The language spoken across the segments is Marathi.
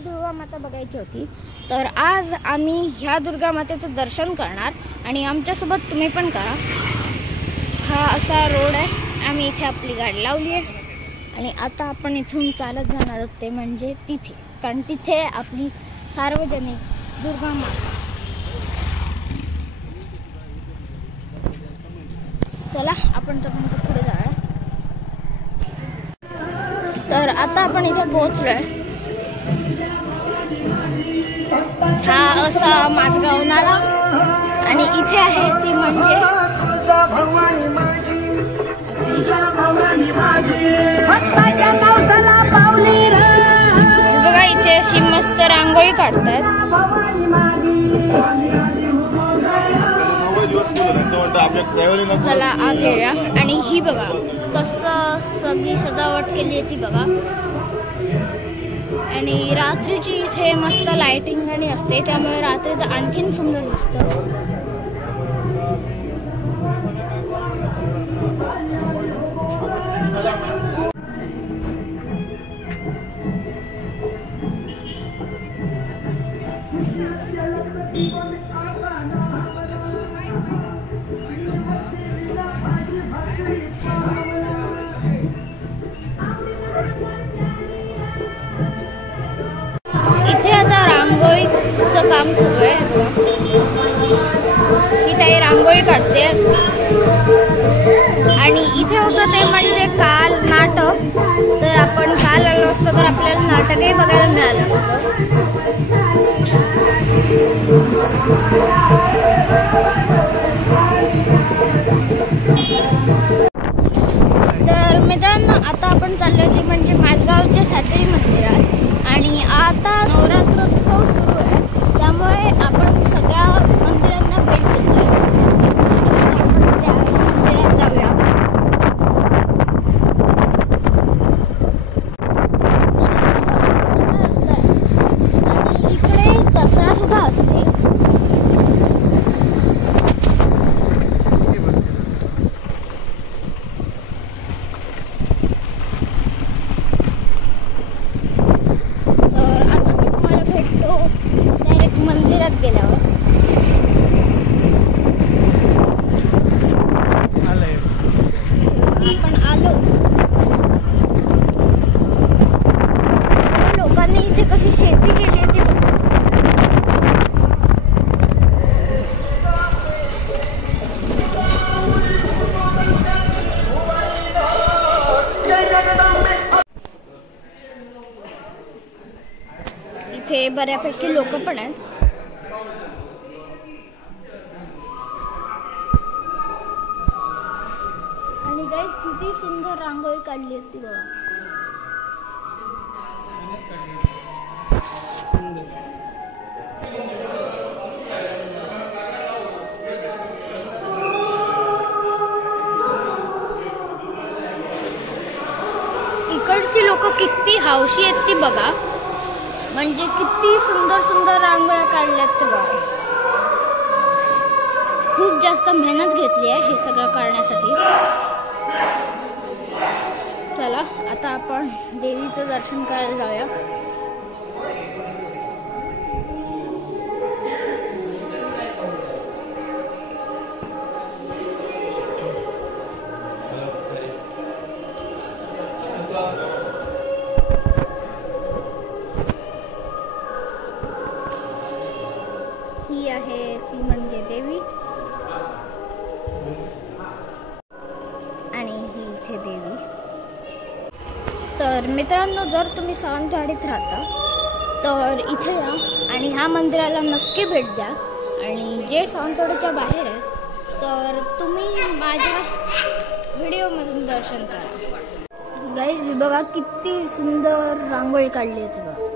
दुर्गा माता बघायची होती, तर आज आम्ही ह्या दुर्गा मातेचं दर्शन करणार आणि आमच्यासोबत तुम्ही पण करा। हा असा रोड आहे, आम्ही इथे आपली गाडी लावली आहे आणि आता आपण इथून चालत जाणार आहोत, ते म्हणजे तिथे, कारण तिथे आपली सार्वजनिक दुर्गा माता। चला आपण पुढे जाऊया। तर आता आपण इथे पोहोचलोय। हा असा माझगाव नाला आणि इथे आहे ती म्हणजे बघा, इथे अशी मस्त रांगोळी काढतात। चला आत येऊया आणि ही बघा कसं सगळी सजावट केली आहे ती बघा। आणि रात्रीची इथे मस्त लाइटिंग आणि असते, त्यामुळे रात्रीचं आणखीन सुंदर दिसतं। इथे आता रांगोळीचं काम सुरू आहे। ही ताई रांगोळी काढते आणि इथे होतं ते म्हणजे काल नाटक, तर आपण काल आलो असतो तर आपल्याला नाटकही बघायला मिळालं असतं। तर मित्रांनो, आता आपण चाललोय ते म्हणजे माझगावच्या सातेरी मंदिरात आणि आता नवरात्रोत्सव सुरू आहे, त्यामुळे आपण सगळ्या मंदिरांना भेट देतोय आणि आपण त्या मंदिरात जाऊया। असा रस्ता आहे आणि इकडे जत्रा सुद्धा असते। इथे बऱ्यापैकी लोक पण आहेत आणि गाइस किती सुंदर रांगोळी काढली आहे ती बघा। इकडची लोक किती हौशी आहेत ती बघा, म्हणजे किती सुंदर सुंदर रांगोळ्या काढल्यात ते बघा। खूप जास्त मेहनत घेतली आहे हे सगळं करण्यासाठी। चला आता आपण देवीचं दर्शन करायला जाऊया। ही आहे ती म्हणजे देवी आणि ही इथे देवी। तर मित्रांनो, जर तुम्ही सावंतवाडीत राहता तर इथे या आणि ह्या मंदिराला नक्की भेट द्या। आणि जे सावंतवाडीच्या बाहेर आहेत तर तुम्ही माझ्या व्हिडिओमधून दर्शन करा। गाइस बघा किती सुंदर रांगोळी काढली आहे बघा।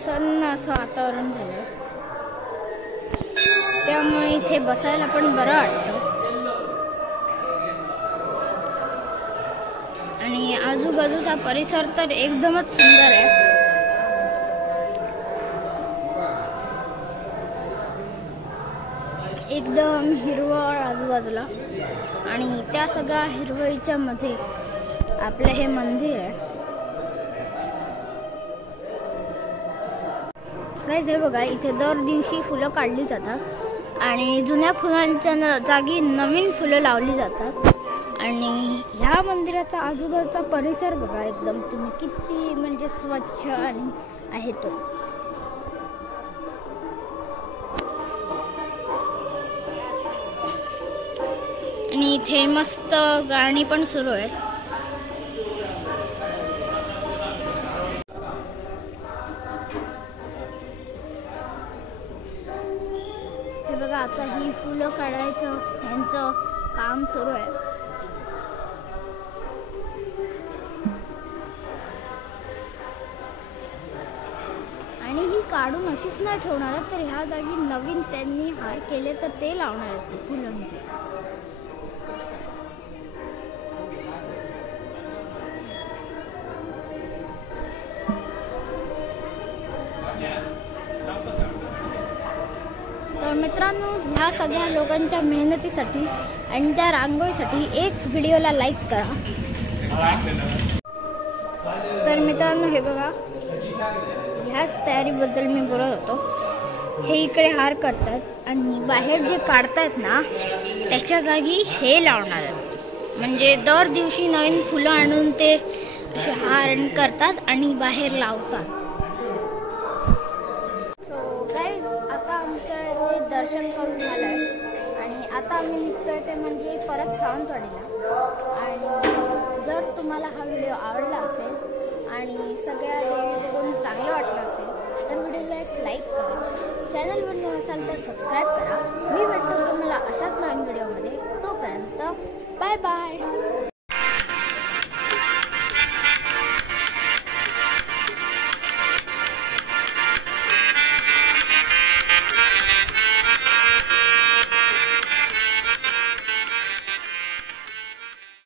प्रसन्न असं वातावरण झालंय, त्यामुळे इथे बसायला पण बरं वाटतं. आणि आजूबाजूचा परिसर तर एकदमच सुंदर आहे. एकदम हिरवळ आजूबाजूला, आणि त्या सगळ्या हिरवळीच्या मध्ये आपलं हे मंदिर आहे. गाईज हे बघा, इथे दर दिवशी फुलं काढली जातात आणि जुन्या फुलांच्या जागी नवीन फुलं लावली जातात. आणि ह्या मंदिराचा आजूबाजूचा परिसर बघा, एकदम तुम्ही किती म्हणजे स्वच्छ आणि आहे तो. आणि इथे मस्त गाणी पण सुरू आहेत. हे बघा, आता ही फुलं काढायचं यांचं काम सुरू आहे. आणि ही काढून अशीच नाही ठेवणार, तर ह्या जागी नवीन त्यांनी हार केले तर ते लावणार आहेत ते फुलांचे. तर मित्रांनो, ह्या सगळ्या लोकांच्या मेहनतीसाठी आणि त्या रांगोळीसाठी एक व्हिडिओला लाईक करा. तर मित्रांनो, हे बघा, ह्याच तयारीबद्दल मी बोलत होतो. हे इकडे हार करतात आणि बाहेर जे काढतायत ना त्याच्या जागी हे लावणार आहेत. म्हणजे दर दिवशी नवीन फुलं आणून ते असे हार करतात आणि बाहेर लावतात. आता आमचं इथे दर्शन करून झालंय आणि आता आम्ही निघतोय ते म्हणजे परत सावंतवाडीला. आणि जर तुम्हाला हा व्हिडिओ आवडला असेल आणि सगळ्या देवी बघून चांगलं वाटलं असेल तर व्हिडिओला एक लाईक करा. चॅनलवर नवीन असाल तर सबस्क्राईब करा. मी भेटतो तुम्हाला अशाच नवीन व्हिडिओमध्ये. तोपर्यंत बाय बाय.